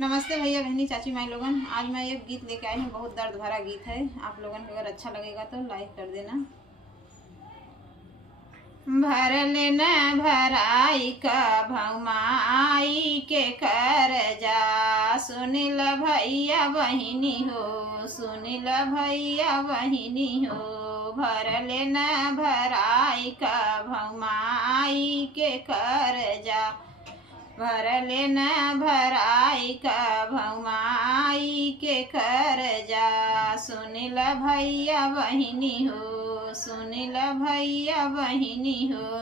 नमस्ते भैया बहनी चाची माई लोगन। आज मैं एक गीत लेके आई हूँ, बहुत दर्द भरा गीत है। आप लोगन को अगर अच्छा लगेगा तो लाइक कर देना। भरल न भराई का भौमाई के कर जा, सुनिल भैया बहिनी हो, सुनिल भैया बहिनी हो। भरल न भराई का भौमाई के कर जा, भरल न भराई का भौमाई के कर जा, सुनिल भैया बहिनी हो, सुनिल भैया बहिनी हो।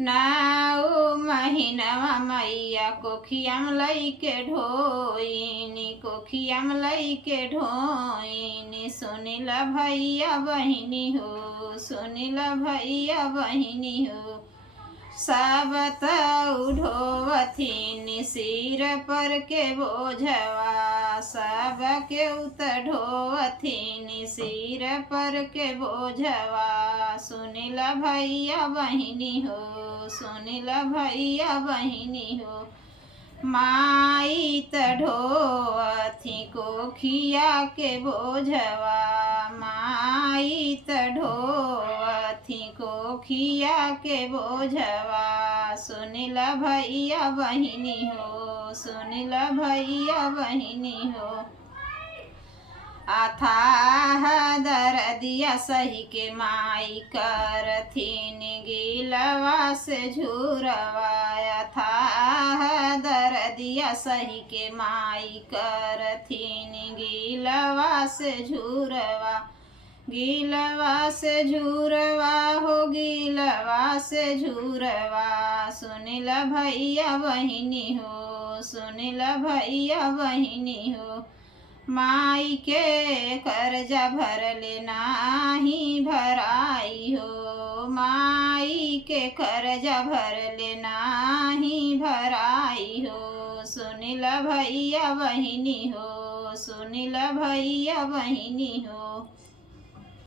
नाऊ महीनवा मैया कोखियाम लैके ढोइनी, कोखियाम लैके ढोइनी, सुनिल भैया बहिनी हो, सुनिल भैया बहिनी हो। सब उठोवथिन सिर पर के बोझवा, सब के ढोवथिन सिर पर के बोझवा, सुनिल भैया बहिनी हो, सुनिल भैया बहिनी हो। माई ढोवथी कोखिया के बोझवा, माई ढोवथी कोखिया के बोझवा, सुनिल भैया बहिनी हो, सुनिल भैया बहिनी हो। अथाह दरदिया सही के माई करथिन गिलवा से झूरवा, अथाह दरदिया सही के माई करथिन गिलवा से झूरवा, गिलवा से झूरवा हो, गिलवा से झूरवा, सुनिल भैया बहिनी हो, सुनिल भैया बहिनी हो। माई के कर्जा भरले नाही भराई हो, माई के कर्जा भरले नाही भराई हो, सुनिल भैया बहिनी हो, सुनिल भैया बहिनी हो।